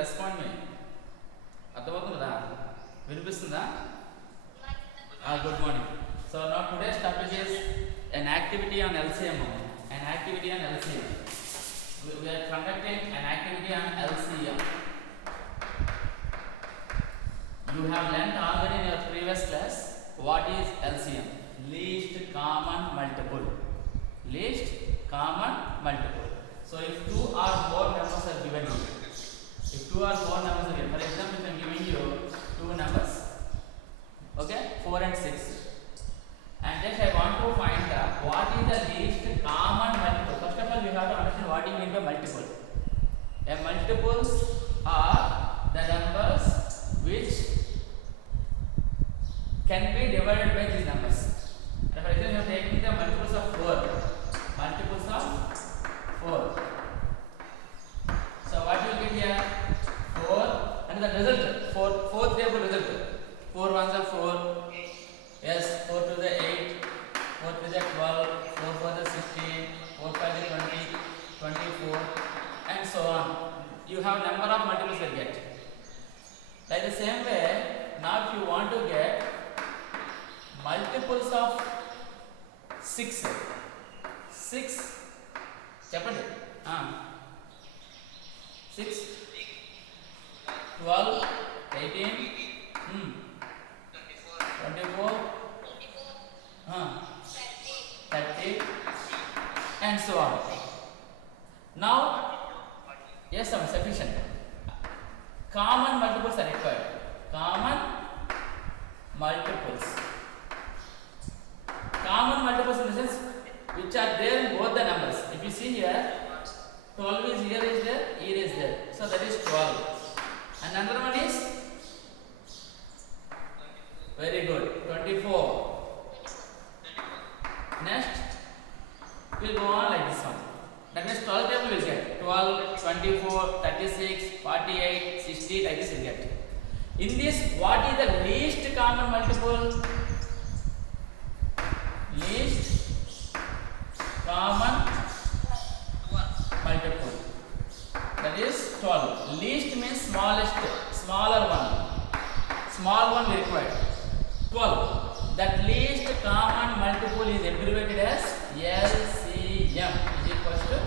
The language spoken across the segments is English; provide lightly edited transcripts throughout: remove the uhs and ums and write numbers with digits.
respond me. అర్థమవుతుందా? వినిపిస్తుందా? Good morning. So now today's topic is an activity on LCM. An activity on LCM. We are conducting an activity on LCM. You have learnt already in your previous class what is LCM. Least common multiple. Least common multiple. So if two or more numbers are given to you, if two or more numbers are given, for example, if I am giving you two numbers, okay, 4 and 6, and just I want to find what is the least common multiple. First of all, we have to understand what you mean by multiple. A multiples are the numbers which can be divided by these numbers. And for example, you are taking the multiples of 4. Multiples of 4. So what you get here? 4 and the result. 4 table result. 4 ones are 4. Yes, 4 to the 8. 4 to the 12. 4 for the 16. 4 for the 20. 24. And so on. You have number of multiples you get. Like the same way, now if you want to get multiples of 6. 6 చెప్పండి 6 12 18 24 30 and so on. Now yes, sufficient. Common multiples are required. Common multiples. Common multiples in the sense which are there in both the numbers. If you see here, 12 is here is there. So that is 12. And another one is very good, 24. Next, we'll go on like this one. That means 12 table will get 12, 24, 36, 48, 60, like this will get. In this, what is the least common multiple? Least common multiple. That is 12. Least means smallest, smaller one. Small one we require. 12. That least common multiple is abbreviated as LCM is equals to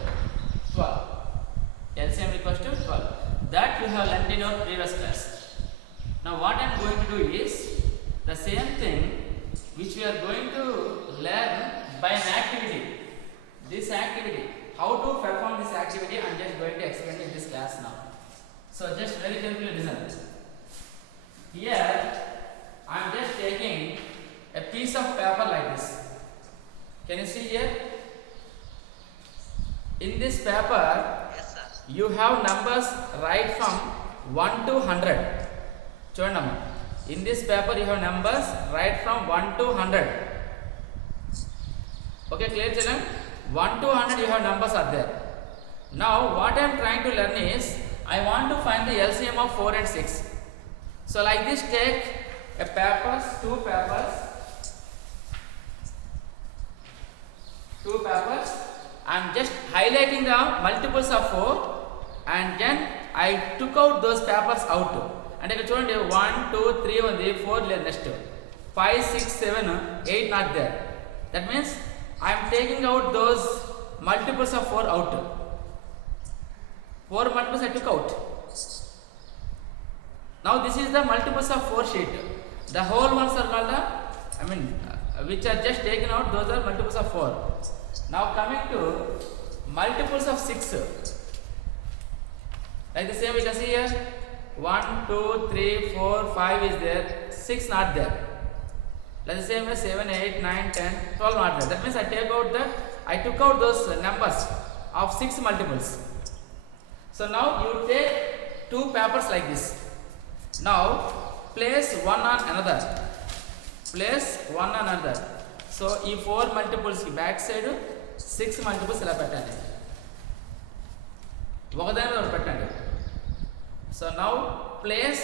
12. LCM equals to 12. That you have learnt in your previous class. Now what I am going to do is the same thing which we are going to learn by an activity. This activity, how to perform this activity, I am just going to explain in this class now. So just very carefully listen. Here I am just taking a piece of paper like this. Can you see here? In this paper, Yes, sir. you have numbers right from 1 to 100. Chudandamma. In this paper, you have numbers right from 1 to 100. Okay, clear children? 1 to 100 you have numbers are there. Now what I am trying to learn is, I want to find the LCM of 4 and 6. So like this, take a papers, two papers. I am just highlighting the multiples of 4 and then I took out those papers out. And I can 1, 2, 3 on the 4 next 5, 6, 7, 8 not there. That means I am taking out those multiples of 4 out. 4 multiples I took out. Now this is the multiples of 4 sheet. The whole ones are called the, which are just taken out, those are multiples of 4. Now coming to multiples of 6. Like the same we can see here. 1, 2, 3, 4, 5 is there, 6 not there. Like the same way 7, 8, 9, 10, 12 not there. That means I took out those numbers of 6 multiples. So now you take 2 papers like this. Now place one on another. Place one on another. So ఈ 4 multiples కి back side 6 multiples ఇలా పెట్టండి. ఒకదాని మీద ఒకటి పెట్టండి. So now place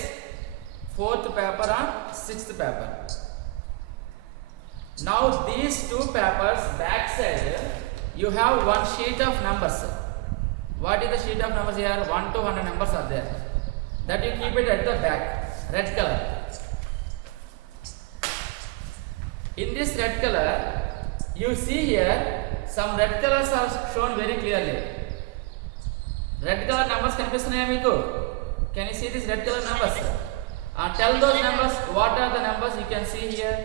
4th paper on 6th paper. Now these 2 papers back side you have one sheet of numbers. What is the sheet of numbers here? 1 to 100 numbers are there. that you keep it at the back, red color. In this red color, you see here some red colors are shown very clearly. Red color numbers కనిపిస్తున్నాయా మీకు? Can you see these red color numbers? Tell those numbers. What are the numbers you can see here?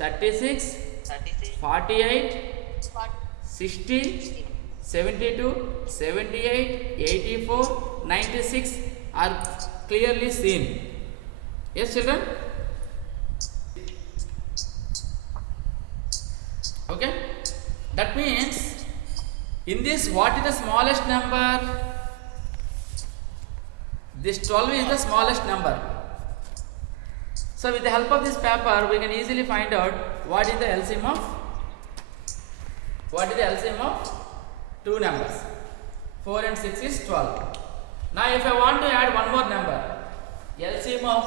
36, 48, 60, 72, 78, 84, 96 are clearly seen. Yes, children? Okay? That means in this, what is the smallest number? This 12 is the smallest number. So with the help of this paper, we can easily find out what is the LCM of two numbers. 4 and 6 is 12. Now if I want to add one more number, LCM of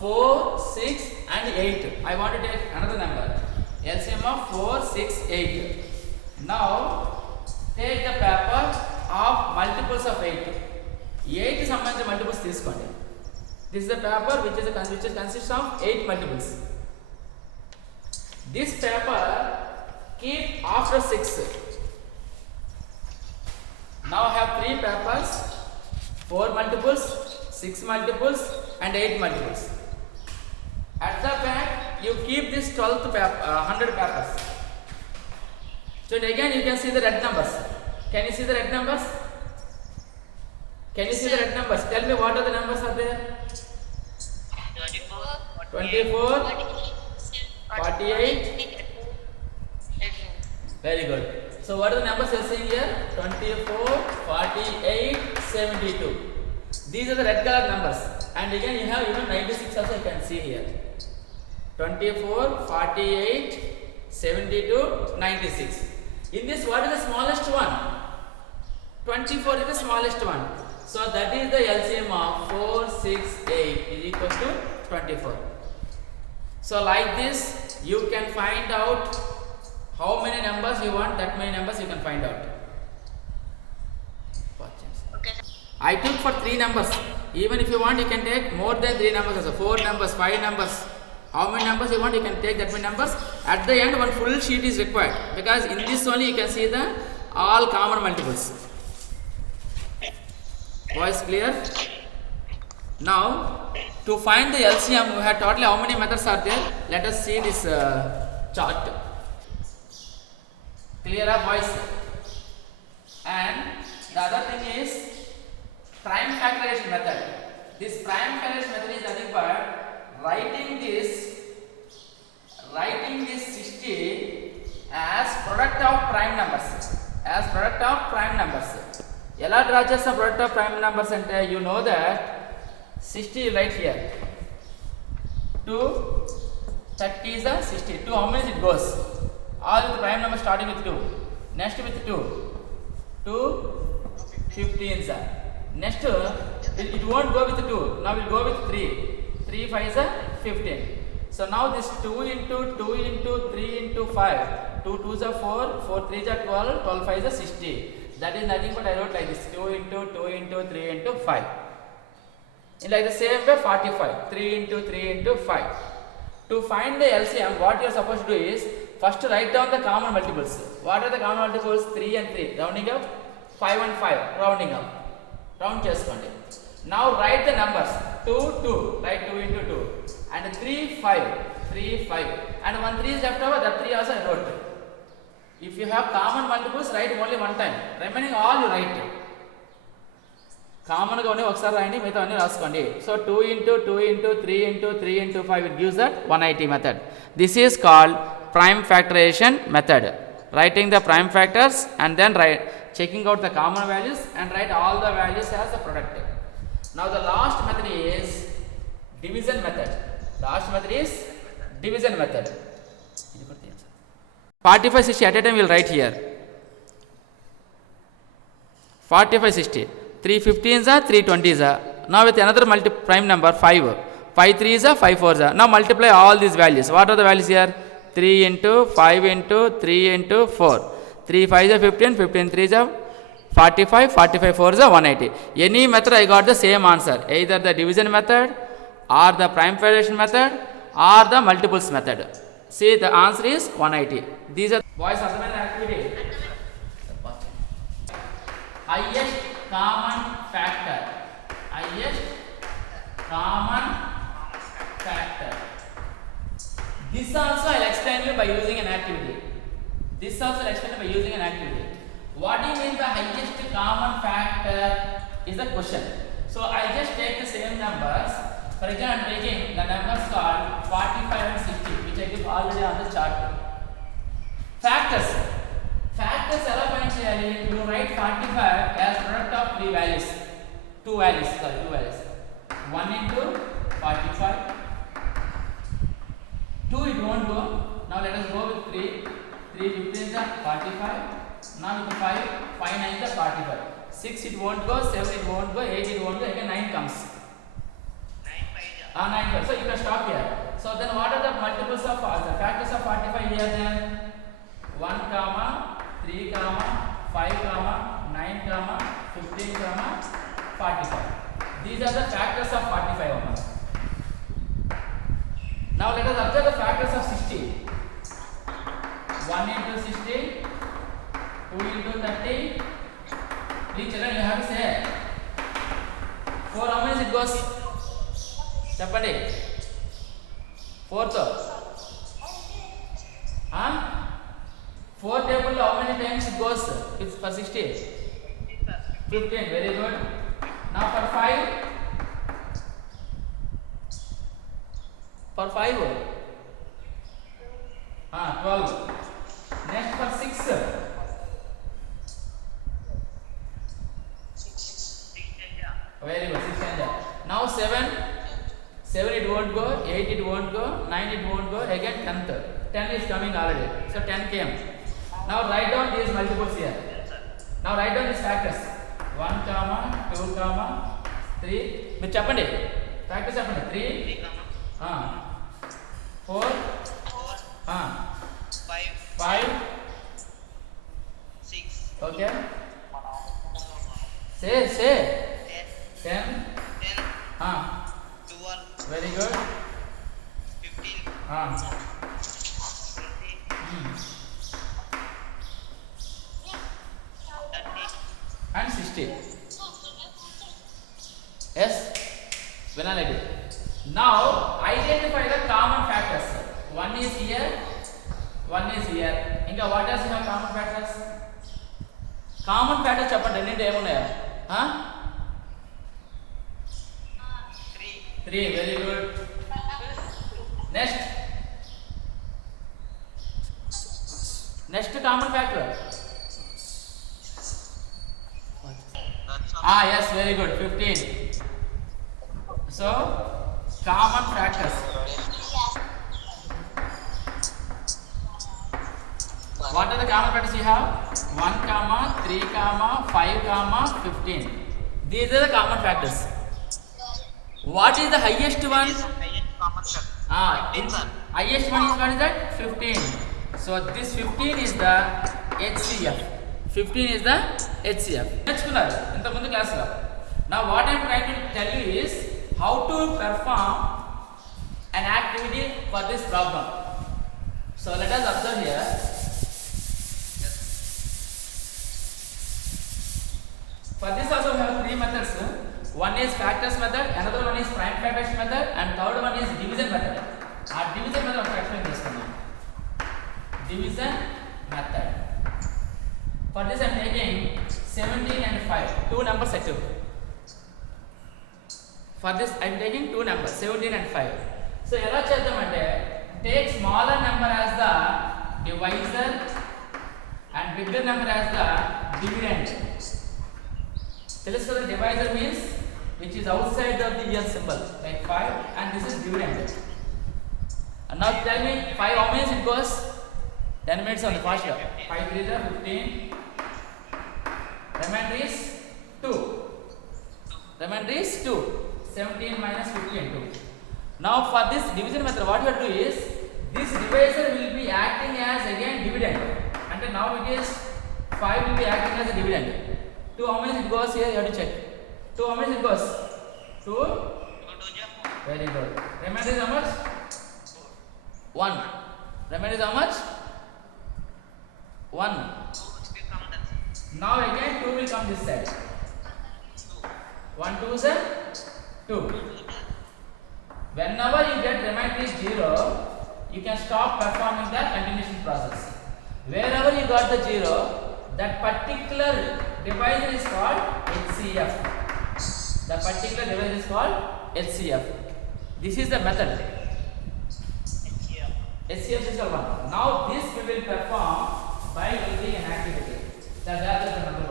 4, 6 and 8. I want to take another number. LCM of 4, 6, 8. Now take the paper of multiples of 8. 8 సంబంధించిన multiples తీసుకోండి. This is the paper which consists of 8 multiples. This paper keep after 6. Now I have 3 papers, 4 multiples, 6 multiples and 8 multiples. At the back you keep this 12th paper, 100 papers. So again you can see the red numbers. Can you see the red numbers? Can you see the red numbers? Tell me what are the numbers are there? 24, 48. Very good. So what are the numbers you are seeing here? 24, 48, 72. These are the red color numbers. And again you have even 96 also you can see here. 24, 48, 72, 96. In this, what is the smallest one? 24 is the smallest one. So that is the LCM of 4, 6, 8 is equal to 24. So like this, you can find out how many numbers you want, that many numbers you can find out. Okay. I took for 3 numbers. Even if you want, you can take more than 3 numbers also. 4 numbers, 5 numbers. How many numbers you want, you can take that many numbers. At the end, one full sheet is required. Because in this only you can see the all common multiples. Voice clear? Now, to find the LCM, we have totally how many methods are there? Let us see this chart. Clear up, voice? And the other thing is prime factorization method. This prime factorization method is nothing but writing this 60 as product of prime numbers. As product of prime numbers. ఎలా draw చేస్తాం product of prime numbers అంటే you know that 60 right here 2 30 is 60. 2 how many it goes? All with prime number starting with 2. Next with 2. 2 15s. Next it won't go with 2. Now it will go with 3. 3 5 is 15. So now this 2 into 2 into 3 into 5. 2 2s are 4. 4 3s are 12. 12 5 is 60. That is nothing but I wrote like this 2 into 2 into 3 into 5. In like the same way 45 3 into 3 into 5. To find the LCM, what you are supposed to do is first write down the common multiples. What are the common multiples? 3 and 3 rounding up, 5 and 5 rounding up. Round చేసుకోండి. Now write the numbers 2 2 write 2 into 2 and 3 5 3 5 and 1 3 is left over, that 3 also I wrote. If you have common multiples, write only one time. Remaining all you write. Common ga ఒకసారి రాయండి, మిగతా అన్ని రాసుకోండి. So 2 into 2 into 3 into 3 into 5 it gives that 180 method. This is called prime factorization method. Writing the prime factors and then checking out the common values and write all the values as a product. Now the last method is division method. Last method is division method. 45 60 at a time we will write here. 45 60 3 15s are 3 20s are. Now with another prime number 5 5 3s are 5 4s are. Now multiply all these values. What are the values here? 3 into 5 into 3 into 4. 3 5s are 15 15 3s are 45, 45 4 is 180. Any method I got the same answer. Either the division method or the prime factorization method or the multiples method. See, the answer is 180. These are boys assignment activity. Highest common factor. Highest common factor. This also I will explain you by using an activity. This also I will explain you by using an activity. What do you mean by highest common factor is the question. So I just take the same numbers. For example, I am taking the numbers called 45 and 60, which I give already on the chart. Factors. Factors ఎలా find చేయాలి? You write 45 as product of three values. Two values. 1 into 45. 2 it won't go. Now let us go with 3. 3 15 is 45. Now with 5 9 is 45. 6 it won't go. 7 it won't go. 8 it won't go. Again 9 comes. 9. So you can stop here. So then what are the multiples of the factors of 45 here then? 1 comma 3 comma 5 comma 9 comma 15 comma 45. These are the factors of 45. Now let us observe the factors of 60. 1 into 60, 2 into 30. Please children, you have to say 4 how many it goes? Chapati. 4th. 4 table how many times it goes? It's for 60. 15. Very good. Now for 5. For 5. 12. Next for 6. 6. Very good. 6 and now 7. 7 it won't go. 8 it won't go. 9 it won't go. Again 10th. 10 is coming already. So 10 came. Now write down these multiples here. Now write down these factors. 1 comma 2 comma 3. మీరు చెప్పండి factors చెప్పండి. 3 4 5 6. Okay. Say 10 12. Very good. 15 and 60. Yes, when I like it. Now identify the common factors. One is here, one is here. Inga what else you have common factors? Common factors చెప్పండి ఎన్ని ఏమున్నాయా? 3. Very good. Next common factor. Yes, very good. 15. So common factors. What are the common factors you have? 1 comma 3 comma 5 comma 15. These are the common factors. What is the highest one? Highest one is what is that? 15. So this 15 is the HCF. 15 is the HCF. నేర్చుకున్నారు ఇంత ముందు క్లాస్లో. Now what I am trying to tell you is how to perform an activity for this problem. So let us observe here. For this also we have 3 methods. One is factors method, another one is prime factorization method, and third one is division method. Our division method of explain చేసుకుందాం. Division method. For this I am taking 17 and 5. Two numbers I took. For this I am taking two numbers 17 and 5. So ఎలా చేద్దామంటే take smaller number as the divisor and bigger number as the dividend. తెలుసు కదా divisor means which is outside of the real symbol like 5 and this is dividend. And now tell me 5 how many it goes? 10 minutes on the fast. 5 3 is 15. Remainder is 2. Remainder is 2. 17 minus 15 2. Now for this division method what you have to do is this divisor will be acting as again dividend. And now it is 5 will be acting as a dividend. 2 how many it goes here? You have to check. 2 how many it goes? 2. Very good. Remainder is how much? 1. Remainder is how much? 1. Now again 2 will come this side. 1 2 is 2. Whenever you get remainder is 0, you can stop performing the continuation process. Wherever you got the 0, that particular divisor is called HCF. The particular divisor is called HCF. This is the method. HCF is the one. Now this we will perform by using an activity. That is the number.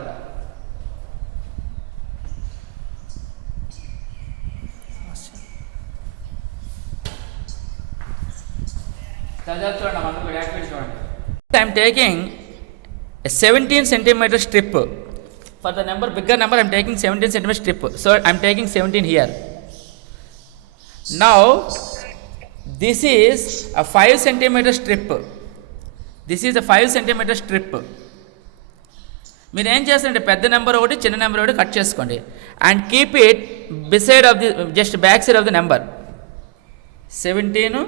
I am taking a 17 centimeter strip. For the number bigger number I am taking 17 centimeter strip. So I am taking 17 here. Now this is a 5 centimeter strip. This is a 5 centimeter strip. మీరు ఏం చేస్తారంటే పెద్ద number ఒకటి చిన్న number ఒకటి cut చేసుకోండి and keep it beside of the just back side of the number 17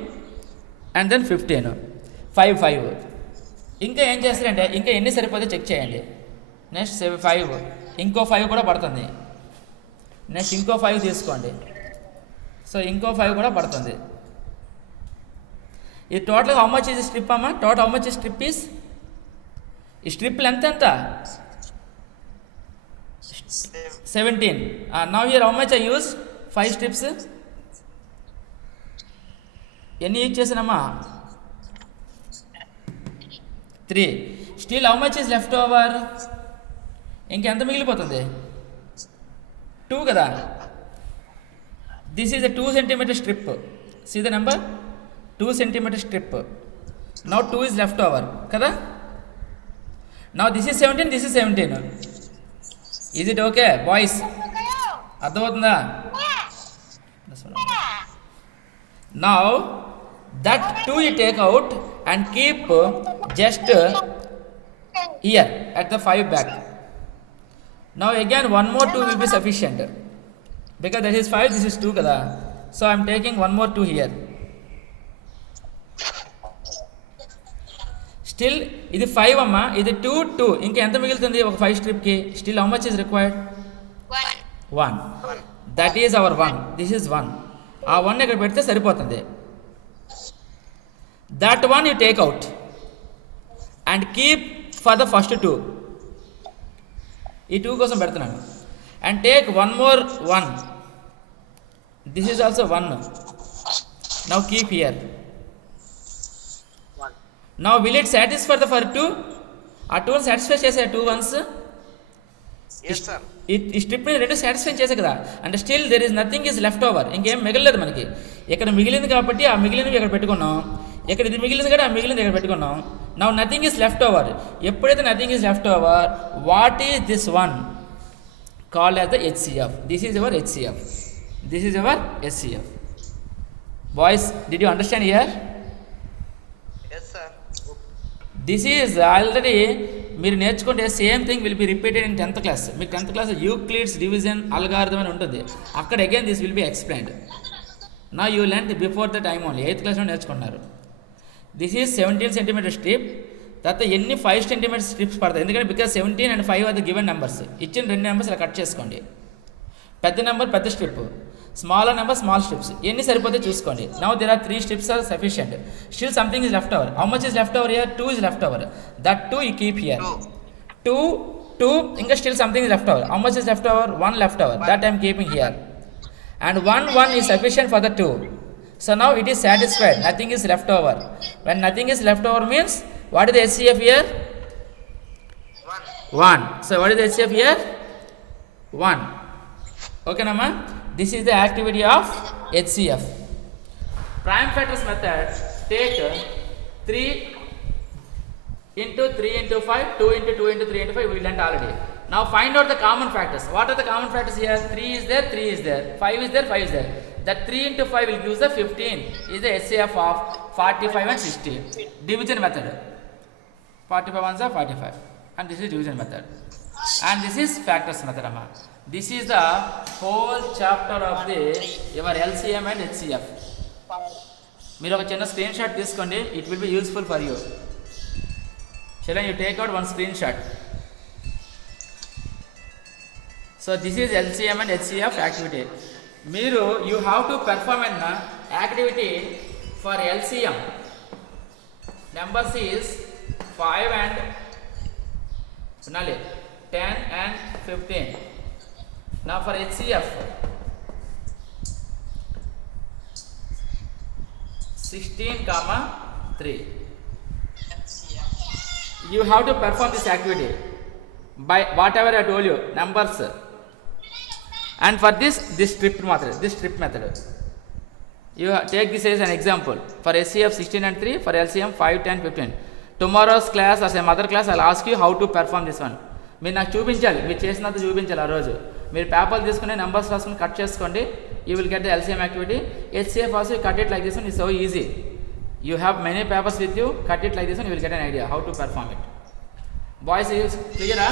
and then 15 5 ఇంకా ఏం చేస్తారంటే ఇంకా ఎన్ని సరిపోతే చెక్ చేయండి నెక్స్ట్ 5 ఇంకో 5 కూడా పడుతుంది నెక్స్ట్ ఇంకో 5 తీసుకోండి సో ఇంకో 5 కూడా పడుతుంది ఇది total how much is strip అమ్మా total how much strip is ఈ స్ట్రిప్ లెంత్ ఎంత 17 now here how much I use 5 strips ఎన్ని యూజ్ చేసానమ్మా 3 still how much is left over ఇంకెంత మిగిలిపోతుంది 2 కదా this is a 2 centimeter strip see the number 2 centimeter strip now 2 is left over kada now this is 17 this is 17 is it okay boys అర్థమవుతుందా now that 2 you take out and keep just here at the 5 back now again one more 2 will be sufficient because that is 5 this is 2 kada so I am taking one more 2 here still ఇది 5 అమ్మా ఇది 2 ఇంకా ఎంత మిగులుతుంది ఒక 5 స్ట్రిప్కి still how much is required 1 that is our 1 this is 1 ఆ 1 ఇక్కడ పెడితే సరిపోతుంది that 1 you take out and keep for the first 2 ఈ 2 కోసం పెడుతున్నాను and take one more 1 this is also 1 now keep here now will it satisfy the for 2 ఆ 2 satisfy చేసే 2 ones yes sir ఈ స్ట్రిప్ ని రెండు సాటిస్ఫై చేసే కదా అంటే still there is nothing is left over ఇంకేం మిగలలేదు మనకి ఇక్కడ మిగిలింది కాబట్టి ఆ మిగిలినవి ఇక్కడ పెట్టుకున్నాం ఇక్కడ ఇది మిగిలింది కదా ఆ మిగిలింది ఇక్కడ పెట్టుకున్నాం now nothing is left over ఎప్పుడైతే nothing is left over what is this one called as the HCF this is your HCF this is your HCF boys did you understand here this is already మీరు నేర్చుకుంటే same thing will be repeated in 10th class మీకు 10th class Euclid's division algorithm అని ఉంటుంది అక్కడ again this will be explained నా you learn before the time only 8th క్లాస్లో నేర్చుకున్నారు this is 17 centimeter strip తర్వాత ఎన్ని 5 centimeter స్ట్రిప్స్ పడతాయి ఎందుకంటే because 17 and 5 are the given numbers ఇచ్చిన 2 నెంబర్స్ ఇలా కట్ చేసుకోండి పెద్ద నెంబర్ పెద్ద strip smaller number small strips ఎన్ని సరిపోతే చూసుకోండి now there are 3 strips are sufficient still something is left over how much is left over here 2 is left over that 2 you keep here 2 ఇంకా still something is left over how much is left over 1 left over that I am keeping here and 1 is sufficient for the 2 so now it is satisfied nothing is left over when nothing is left over means what is the HCF here 1 so what is the HCF here 1 okay nama this is the activity of HCF prime factors method take 3 into 3 into 5 2 into 2 into 3 into 5 we learned already now find out the common factors what are the common factors here 3 is there 5 is there 5 is there that 3 into 5 will give us the 15 is the HCF of 45 and 60 division method 45 ones are 45 and this is division method And this is factors method amma. This is the whole chapter of the your LCM and HCF. మీరు ఒక చిన్న screen shot తీసుకోండి, it will be useful for you. Shall you take out one screenshot? So this is LCM and HCF activity. Meeru you have to perform an activity for LCM. Numbers is 5 and 10 and 15. Now for HCF 16, 3. You have to perform this activity by whatever I told you, numbers. And for this strip method. You take this as an example. For SCF 16 and 3, for LCM 5, 10, 15. Tomorrow's class or some other class, I'll ask you how to perform this one. మీరు నాకు చూపించాలి, మీరు చేసినంత చూపించాలి ఆ రోజు. మీరు పేపర్లు తీసుకుని నెంబర్స్ రాసుకుని కట్ చేసుకోండి. You will get the LCM activity. HCF also you cut it like this one, is so easy. You have many papers with you, cut it like this one, you will get an idea how to perform it. Boys, is clear?